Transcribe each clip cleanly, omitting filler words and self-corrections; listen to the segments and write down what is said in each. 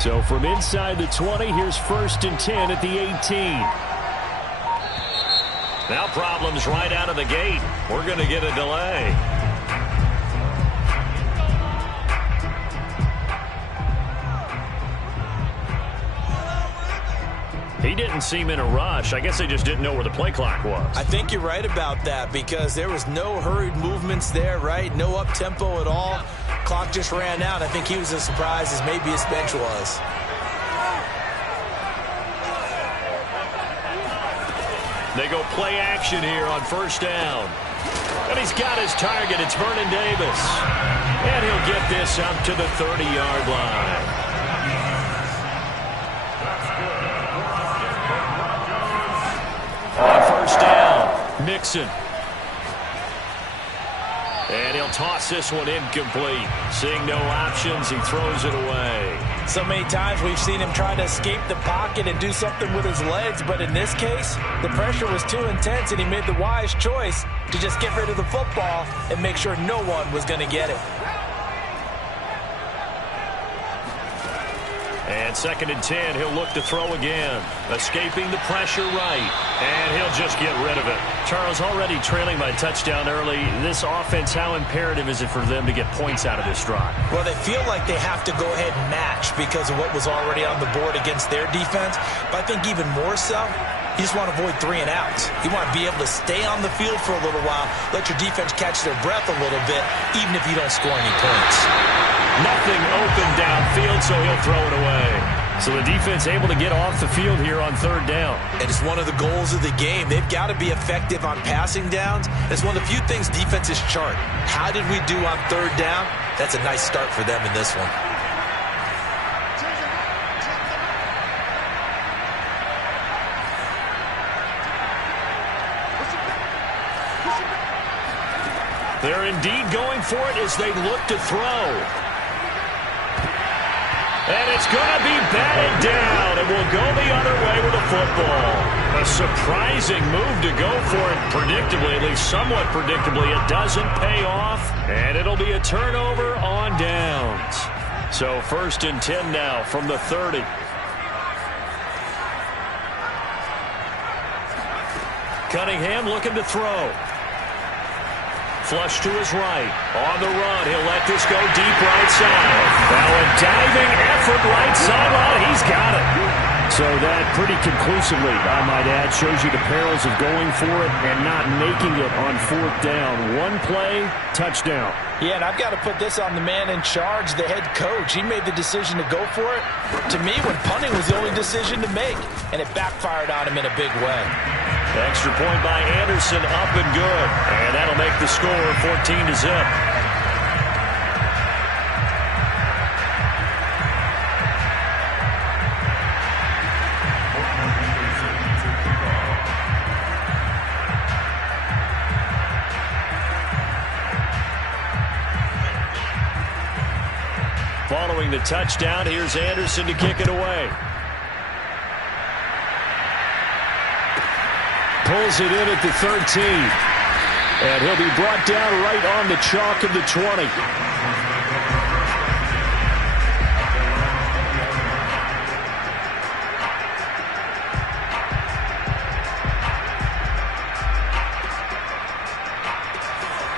So from inside the 20, here's 1st and 10 at the 18. Now problems right out of the gate. We're going to get a delay. He didn't seem in a rush. I guess they just didn't know where the play clock was. I think you're right about that because there was no hurried movements there, right? No up-tempo at all. Clock just ran out. I think he was as surprised as maybe his bench was. They go play action here on 1st down. And he's got his target. It's Vernon Davis. And he'll get this up to the 30-yard line. On 1st down, Mixon. And he'll toss this one incomplete. Seeing no options, he throws it away. So many times we've seen him try to escape the pocket and do something with his legs, but in this case, the pressure was too intense and he made the wise choice to just get rid of the football and make sure no one was going to get it. And 2nd and 10, he'll look to throw again. Escaping the pressure right. And he'll just get rid of it. Charles, already trailing by touchdown early. This offense, how imperative is it for them to get points out of this drive? Well, they feel like they have to go ahead and match because of what was already on the board against their defense. But I think even more so, you just want to avoid 3 and outs. You want to be able to stay on the field for a little while, let your defense catch their breath a little bit, even if you don't score any points. Nothing open downfield, so he'll throw it away. So the defense able to get off the field here on 3rd down. And it's one of the goals of the game. They've got to be effective on passing downs. It's one of the few things defenses chart. How did we do on 3rd down? That's a nice start for them in this one. They're indeed going for it as they look to throw. And it's going to be batted down, and we'll go the other way with the football. A surprising move to go for it predictably, at least somewhat predictably. It doesn't pay off, and it'll be a turnover on downs. So 1st and 10 now from the 30. Cunningham looking to throw. Flush to his right. On the run. He'll let this go deep right side. Now a diving effort right sideline. He's got it. So that pretty conclusively, I might add, shows you the perils of going for it and not making it on 4th down. One play, touchdown. Yeah, and I've got to put this on the man in charge, the head coach. He made the decision to go for it. To me, when punting was the only decision to make, and it backfired on him in a big way. Extra point by Anderson, up and good. And that'll make the score 14-0. Following the touchdown, here's Anderson to kick it away. Pulls it in at the 13. And he'll be brought down right on the chalk of the 20.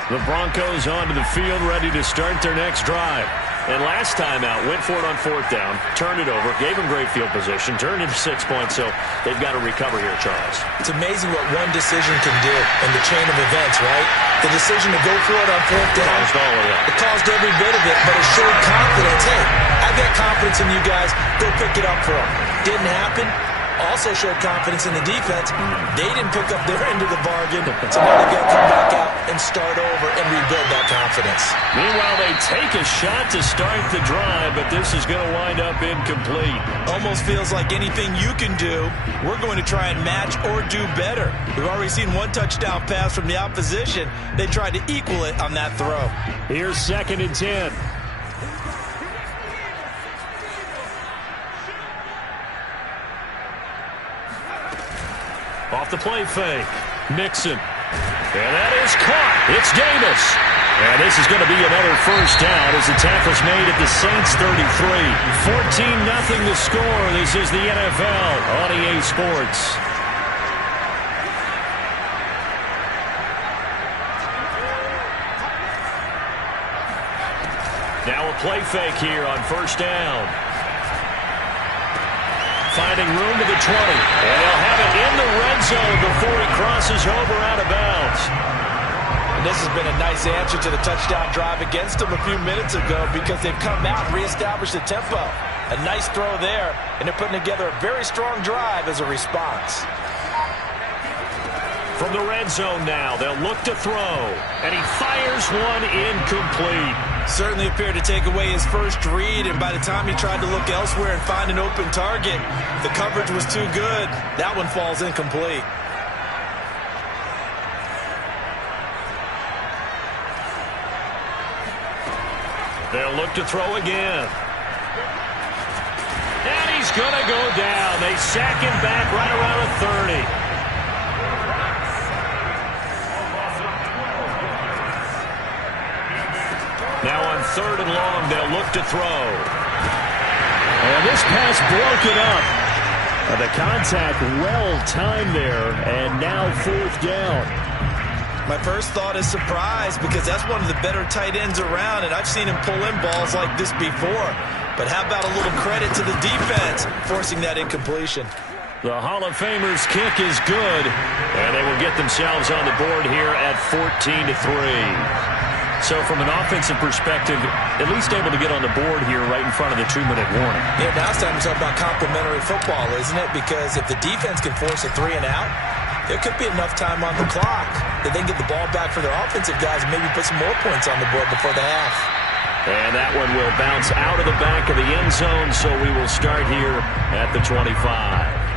The Broncos onto the field, ready to start their next drive. And last time out, went for it on 4th down, turned it over, gave him great field position, turned into 6 points, so they've got to recover here, Charles. It's amazing what one decision can do in the chain of events, right? The decision to go for it on 4th down, Caused all of that. it caused every bit of it, but it showed confidence. Hey, I've got confidence in you guys. Go pick it up for them. Didn't happen. Also showed confidence in the defense. They didn't pick up their end of the bargain, so now they've got to come back out and start over and rebuild that confidence. Meanwhile, they take a shot to start the drive, but this is going to wind up incomplete. Almost feels like anything you can do, we're going to try and match or do better. We've already seen one touchdown pass from the opposition. They tried to equal it on that throw. Here's 2nd and 10. Off the play fake. Mixon. And that is caught. It's Davis. And this is going to be another first down as the tackle's made at the Saints 33. 14-0 the score. This is the NFL on EA Sports. Now a play fake here on first down. Finding room to the 20. And he'll have it in the red zone before he crosses over out of bounds. And this has been a nice answer to the touchdown drive against them a few minutes ago because they've come out and reestablished the tempo. A nice throw there, and they're putting together a very strong drive as a response. From the red zone now, they'll look to throw. And he fires one incomplete. Certainly appeared to take away his first read, and by the time he tried to look elsewhere and find an open target, the coverage was too good. That one falls incomplete. They'll look to throw again. And he's going to go down. They sack him back right around the 30. Now on 3rd and long, they'll look to throw. And this pass broken up. The contact well-timed there, and now 4th down. My first thought is surprise because that's one of the better tight ends around, and I've seen him pull in balls like this before. But how about a little credit to the defense forcing that incompletion? The Hall of Famers kick is good, and they will get themselves on the board here at 14-3. So from an offensive perspective, at least able to get on the board here right in front of the 2-minute warning. Yeah, now it's time to talk about complementary football, isn't it? Because if the defense can force a 3 and out, there could be enough time on the clock that they can get the ball back for their offensive guys and maybe put some more points on the board before the half. And that one will bounce out of the back of the end zone, so we will start here at the 25.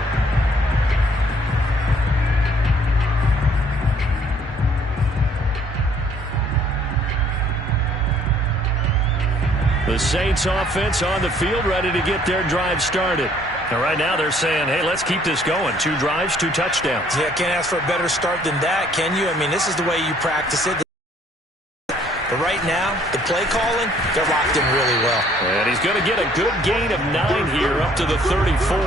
The Saints offense on the field, ready to get their drive started. And right now they're saying, hey, let's keep this going. 2 drives, 2 touchdowns. Yeah, can't ask for a better start than that, can you? I mean, this is the way you practice it. But right now, the play calling, they're locked in really well. And he's going to get a good gain of 9 here up to the 34.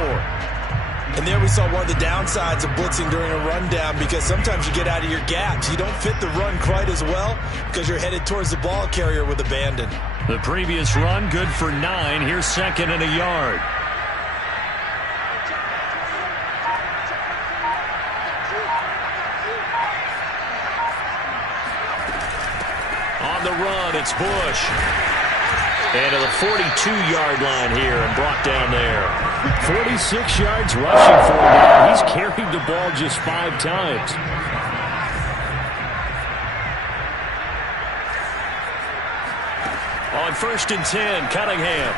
And there we saw one of the downsides of blitzing during a rundown because sometimes you get out of your gaps. You don't fit the run quite as well because you're headed towards the ball carrier with abandon. The previous run good for 9. Here's 2nd and a yard. On the run, it's Bush. And to the 42-yard line here and brought down there. 46 yards rushing for him. He's carried the ball just 5 times. On 1st and 10, Cunningham.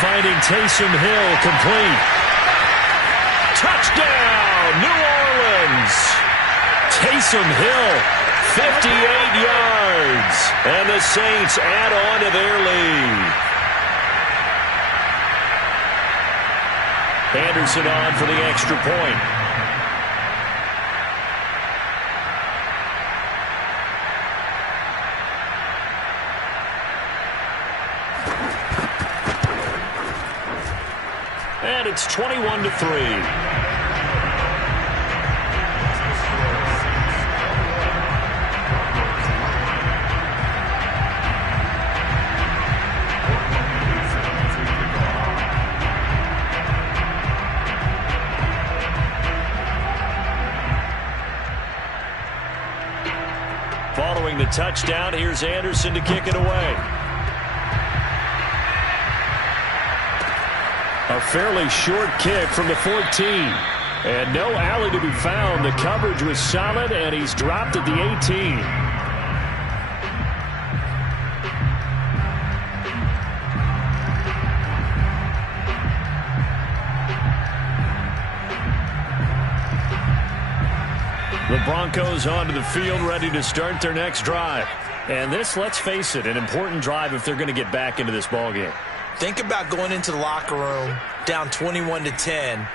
Finding Taysom Hill complete. Touchdown, New Orleans. Taysom Hill, 58 yards. And the Saints add on to their lead. Anderson on for the extra point. And it's 21-3. Following the touchdown, here's Anderson to kick it away. A fairly short kick from the 14. And no alley to be found. The coverage was solid, and he's dropped at the 18. The Broncos onto the field, ready to start their next drive. And this, let's face it, an important drive if they're going to get back into this ballgame. Think about going into the locker room down 21-10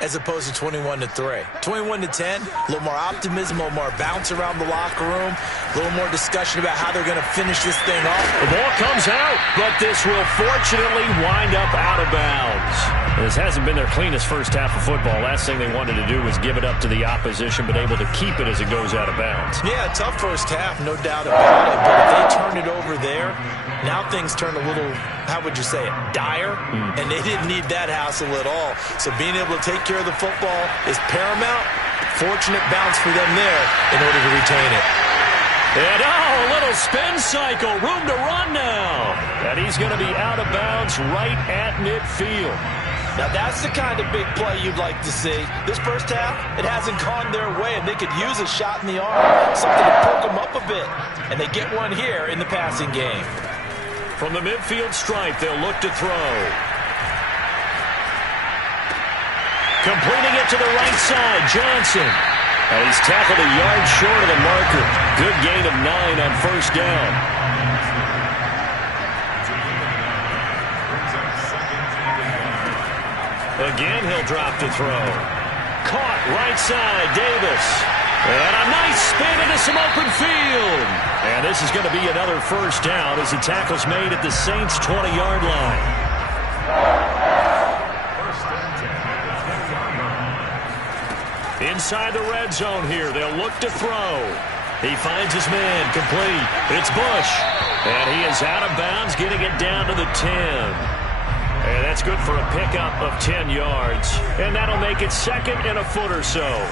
as opposed to 21-3. 21-10, a little more optimism, a little more bounce around the locker room, a little more discussion about how they're going to finish this thing off. The ball comes out, but this will fortunately wind up out of bounds. This hasn't been their cleanest first half of football. Last thing they wanted to do was give it up to the opposition, but able to keep it as it goes out of bounds. Yeah, tough first half, no doubt about it. But if they turn it over there, now things turn a little, how would you say it, dire? And they didn't need that hassle at all. So being able to take care of the football is paramount. Fortunate bounce for them there in order to retain it. And a little spin cycle, room to run now. And he's going to be out of bounds right at midfield. Now that's the kind of big play you'd like to see. This first half, it hasn't gone their way, and they could use a shot in the arm, something to perk them up a bit. And they get one here in the passing game. From the midfield stripe, they'll look to throw. Completing it to the right side, Johnson. And he's tackled a yard short of the marker. Good gain of 9 on first down. Again, he'll drop to throw. Caught right side, Davis. And a nice spin into some open field. And this is going to be another first down as the tackle's made at the Saints' 20-yard line. Inside the red zone here, they'll look to throw. He finds his man, complete. It's Bush. And he is out of bounds, getting it down to the 10. And that's good for a pickup of 10 yards. And that'll make it second and a foot or so.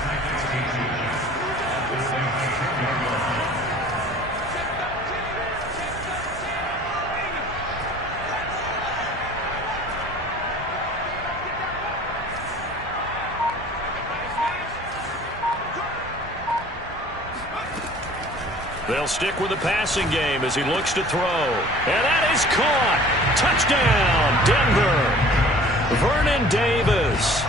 They'll stick with the passing game as he looks to throw. And that is caught. Touchdown, Denver. Vernon Davis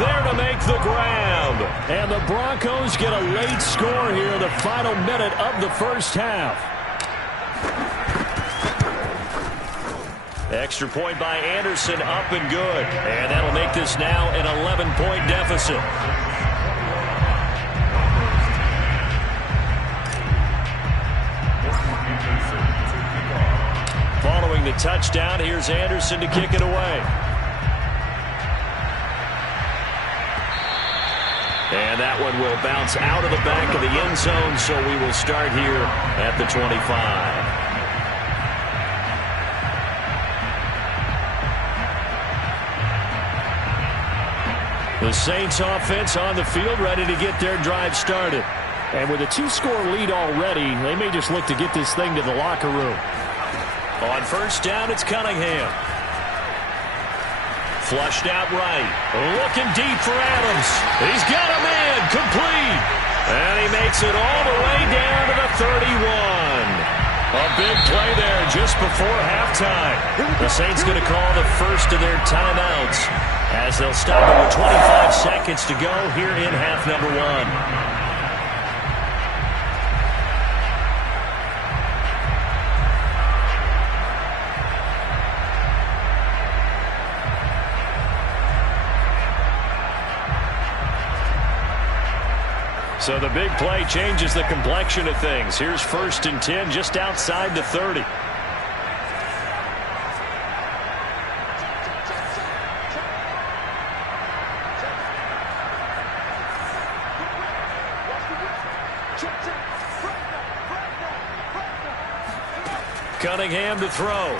there to make the grab. And the Broncos get a late score here in the final minute of the first half. Extra point by Anderson, up and good. And that'll make this now an 11-point deficit. Following the touchdown, here's Anderson to kick it away. And that one will bounce out of the back of the end zone, so we will start here at the 25. The Saints offense on the field, ready to get their drive started. And with a 2-score lead already, they may just look to get this thing to the locker room. On first down, it's Cunningham. Flushed out right. Looking deep for Adams. He's got a man, complete. And he makes it all the way down to the 31. A big play there just before halftime. The Saints going to call the first of their timeouts as they'll stop it with 25 seconds to go here in half number 1. So the big play changes the complexion of things. Here's 1st and 10 just outside the 30. Cunningham to throw.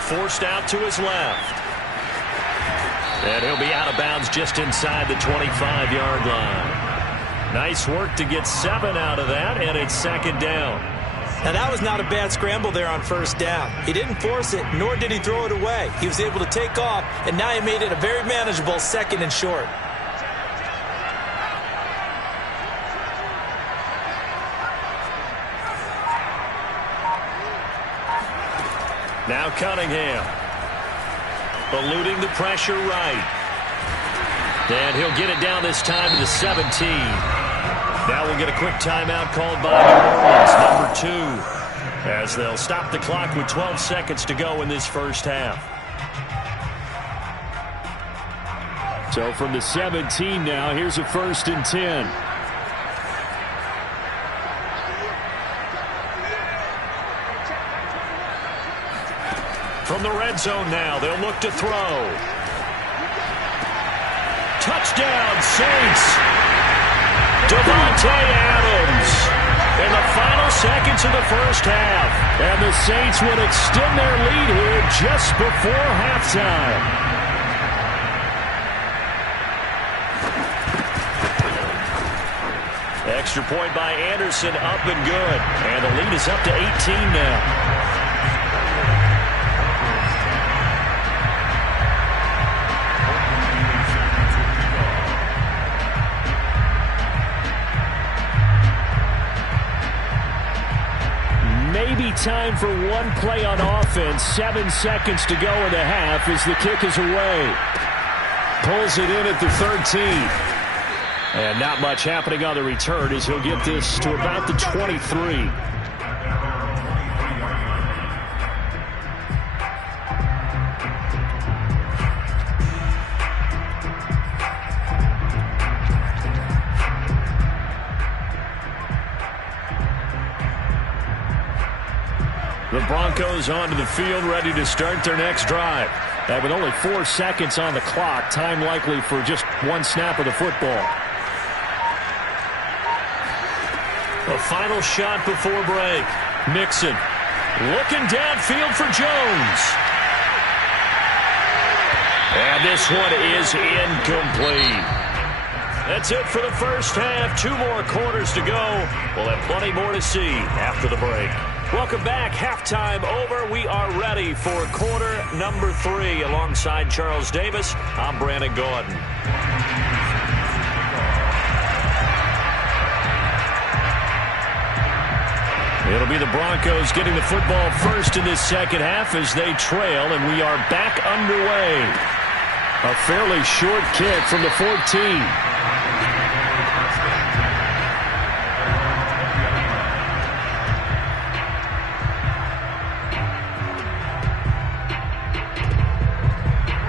Forced out to his left. And he'll be out of bounds just inside the 25-yard line. Nice work to get 7 out of that, and it's 2nd down. Now, that was not a bad scramble there on first down. He didn't force it, nor did he throw it away. He was able to take off, and now he made it a very manageable 2nd and short. Now Cunningham. Eluding the pressure right. And he'll get it down this time to the 17. Now we'll get a quick timeout called by New Orleans, number 2, as they'll stop the clock with 12 seconds to go in this first half. So from the 17 now, here's a 1st and 10. From the red zone now, they'll look to throw. Touchdown, Saints. Davante Adams in the final seconds of the first half. And the Saints would extend their lead here just before halftime. Extra point by Anderson, up and good. And the lead is up to 18 now. Maybe time for one play on offense. 7 seconds to go in the half as the kick is away. Pulls it in at the 13. And not much happening on the return as he'll get this to about the 23. The Broncos onto the field, ready to start their next drive. And with only 4 seconds on the clock, time likely for just one snap of the football. A final shot before break. Mixon looking downfield for Jones. And this one is incomplete. That's it for the first half. 2 more quarters to go. We'll have plenty more to see after the break. Welcome back. Halftime over. We are ready for quarter number 3. Alongside Charles Davis, I'm Brandon Gaudin. It'll be the Broncos getting the football first in this second half as they trail, and we are back underway. A fairly short kick from the 14.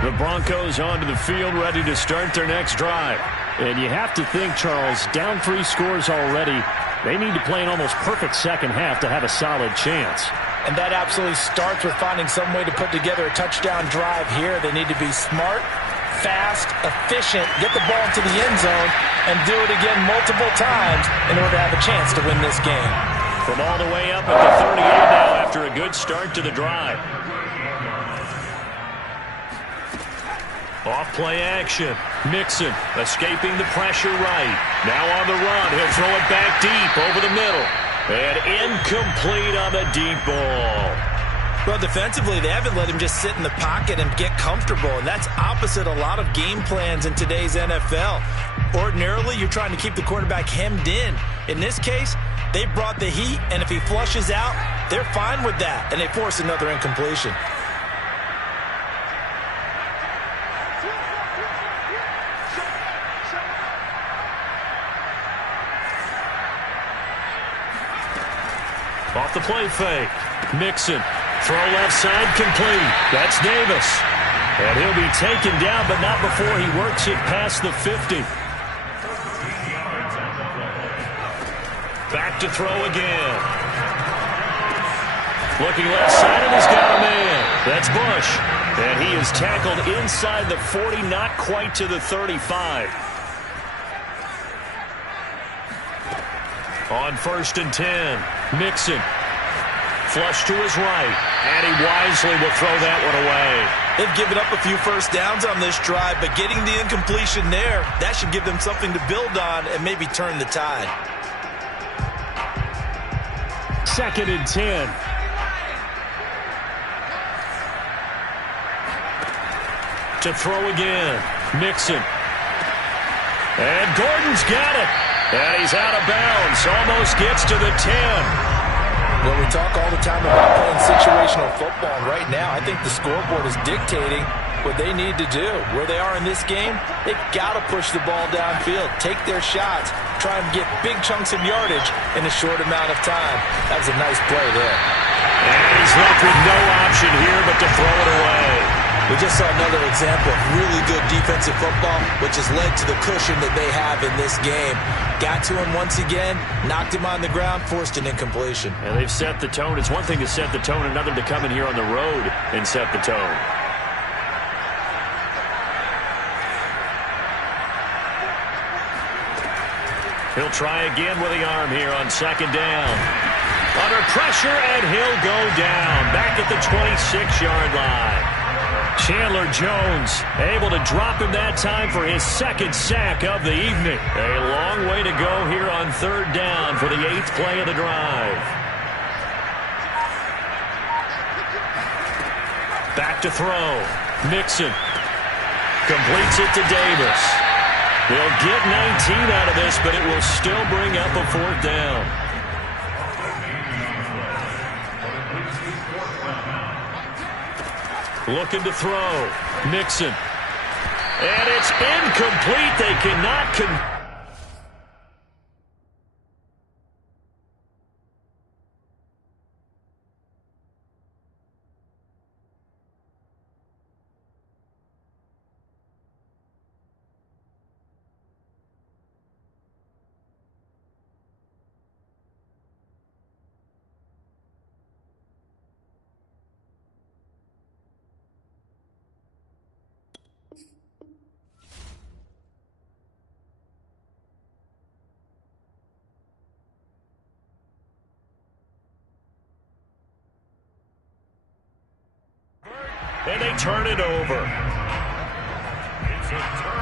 The Broncos onto the field, ready to start their next drive. And you have to think, Charles, down 3 scores already. They need to play an almost perfect second half to have a solid chance. And that absolutely starts with finding some way to put together a touchdown drive here. They need to be smart, fast, efficient, get the ball into the end zone, and do it again multiple times in order to have a chance to win this game. From all the way up at the 38 now after a good start to the drive. Off play action. Mixon escaping the pressure right. Now on the run. He'll throw it back deep over the middle. And incomplete on the deep ball. Well, defensively, they haven't let him just sit in the pocket and get comfortable. And that's opposite a lot of game plans in today's NFL. Ordinarily, you're trying to keep the quarterback hemmed in. In this case, they brought the heat. And if he flushes out, they're fine with that. And they force another incompletion. Off the play fake. Mixon. Throw left side complete. That's Davis. And he'll be taken down, but not before he works it past the 50. Back to throw again. Looking left side, and he's got a man. That's Bush. And he is tackled inside the 40, not quite to the 35. On 1st and 10, Mixon. Flush to his right, and he wisely will throw that one away. They've given up a few first downs on this drive, but getting the incompletion there, that should give them something to build on and maybe turn the tide. 2nd and 10. To throw again, Mixon. And Gordon's got it. And he's out of bounds. Almost gets to the 10. Well, we talk all the time about playing situational football. And right now, I think the scoreboard is dictating what they need to do. Where they are in this game, they've got to push the ball downfield, take their shots, try and get big chunks of yardage in a short amount of time. That was a nice play there. And he's left with no option here but to throw it away. We just saw another example of really good defensive football, which has led to the cushion that they have in this game. Got to him once again, knocked him on the ground, forced an incompletion. And they've set the tone. It's one thing to set the tone, another to come in here on the road and set the tone. He'll try again with the arm here on second down. Under pressure, and he'll go down. Back at the 26-yard line. Chandler Jones able to drop him that time for his second sack of the evening. A long way to go here on third down for the 8th play of the drive. Back to throw. Mixon completes it to Davis. They'll get 19 out of this, but it will still bring up a 4th down. Looking to throw. Mixon. And it's incomplete. They cannot and they turn it over. It's a turn.